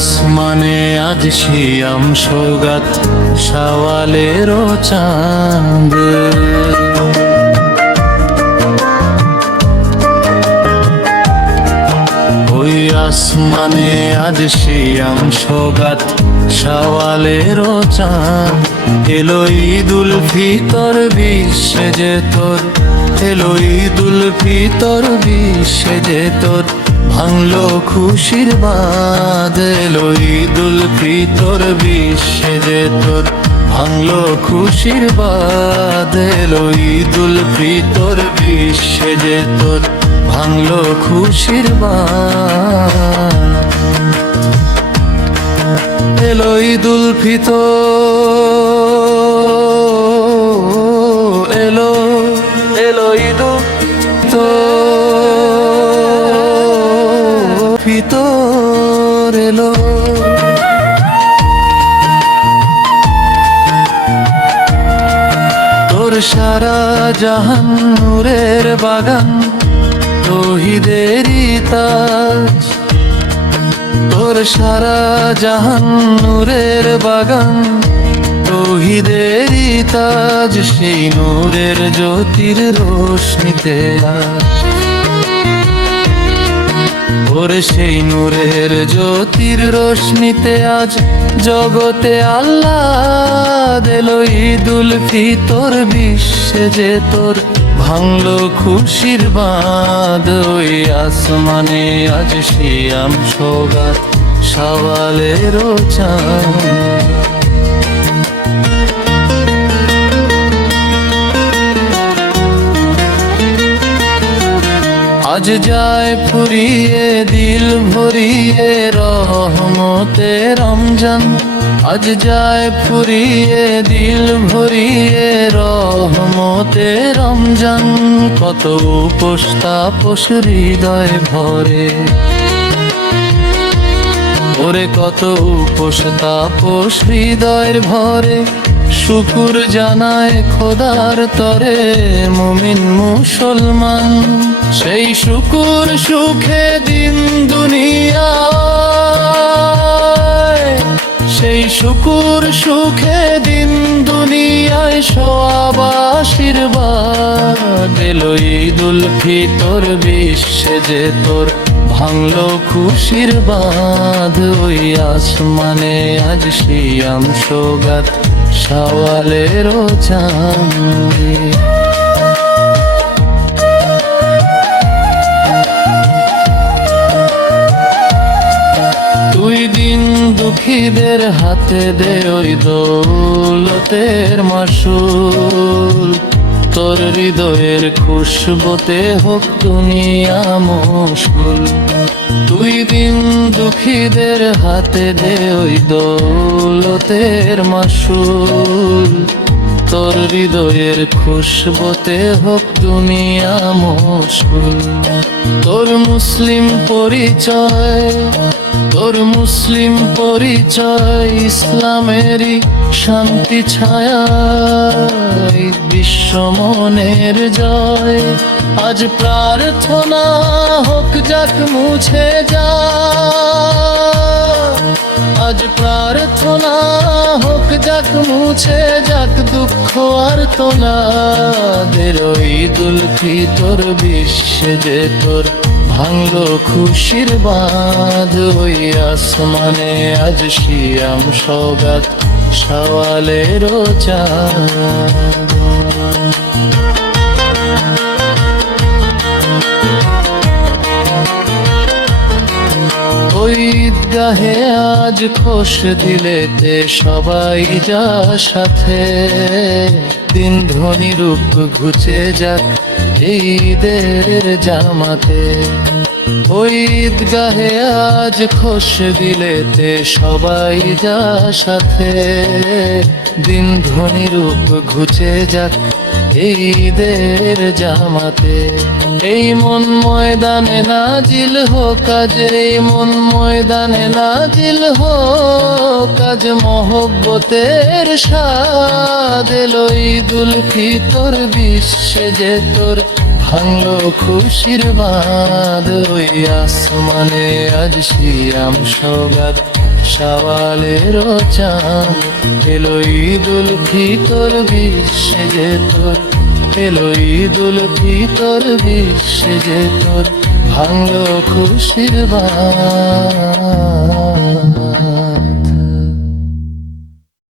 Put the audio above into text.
আসমানে আজ শিয়াম সৌগাত শাওয়ালেরও চাঁদ। ওই আসমানে আজ শিয়াম সৌগাত শাওয়ালেরও চাঁদ। এলো ঈদুল ফিতর বিশ্বে যে তোর, এলো ঈদুল ফিতর বিশ্বে যে তোর, ভাঙলো খুশির বাঁধ। এলো ঈদুল ফিতর বিশ্বে যে তোর, ভাঙলো খুশির বাঁধ। এলো ঈদুল ফিতর বিশ্বে যে তোর, ভাঙলো খুশির বাঁধ। এলো ঈদুল ফিতর, এলো এলো ঈদুল ফিতর এলো। তোর সারা জাহান নূরের বাগান, তৌহিদেরই তাজ। তোর সারা জাহান নূরের বাগান, তৌহিদেরই তাজ। সেই নূরের জ্যোতির রোশনীতে আজ, ওরে সেই নূরের জ্যোতির রোশনীতে আজ জগতে আল্লাহ এলো। ঈদুল ফিতর বিশ্বে যে তোর, ভাঙলো খুশির বাঁধ। ওই আসমানে আজ শিয়াম সৌগাত শাওয়ালেরও চাঁদ। আজ যায় ফুরিয়ে দিল ভরিয়ে রহমতে রমজান। আজ যায় ফুরিয়ে দিল ভরিয়ে রহমতে রমজান। কত উপোস তাপস হৃদয় ভরে, ওরে কত উপোস তাপস হৃদয়ের ভরে। শুকুর জানায় খোদার তরে মুমিন মুসলমান। সেই শুকুর সুখে দিন দুনিয়ায়, সেই শুকুর সুখে দিন দুনিয়ায় সওয়াব আশীর্বাদ। এলো ঈদুল ফিতর বিশ্বে যে তোর, ভাঙলো খুশির বাঁধ। ওই আসমানে আজ শিয়াম সৌগাত শাওয়ালেরও চাঁদ। তুই দিন দুঃখীদের হাতে দে ওই দৌলতের মাসুল। তোর হৃদয়ের খুশবুতে হোক দুনিয়া মশগুল। তুই দিন দুঃখীদের হাতে দে ওই দৌলতের মাসুল। তোর হৃদয়ের খুশবুতে হোক দুনিয়া মশগুল। তোর মুসলিম পরিচয়, তোর মুসলিম পরিচয় ইসলামেরই শান্তি ছায়া। বিশ্ব মনের জয় আজ প্রার্থনা হোক যাক মুছে যা। আজ প্রার্থনা হোক যাক মুছে যাক দুঃখ আর তোলা। ঈদুল ফিতর বিশ্বে যে তোর, ভাঙলো খুশির বাঁধ। ওই আসমানে আজ শিয়াম সৌগাত শাওয়ালেরও চাঁদ। ওই ঈদগাহে আজ খোশ দিলেতে সবাই যা সাথে। দিন ধনী রূপ ঘুচে যাক ঈদের জামাতে। ওই ঈদগাহে আজ খোশ দিলেতে সবাই যা সাথে। দিন ধনী রূপ ঘুচে যাক ঈদের জামাতে। এই মন ময়দানে নাজিল হোক আজ, এই মন ময়দানে নাজিল হোক আজ মহব্বতের স্বাদ। এলো ঈদুল ফিতর বিশ্বে যে তোর, ভাঙলো খুশির বাঁধ ওই আসমানে আজ শিয়াম সৌগাত সওয়ালের চাঁদ এলো ঈদুল ফিতর বিশ্বে যে তোর এলো ঈদুল ফিতর বিশ্বে যে তোর ভাঙলো খুশির বাঁধ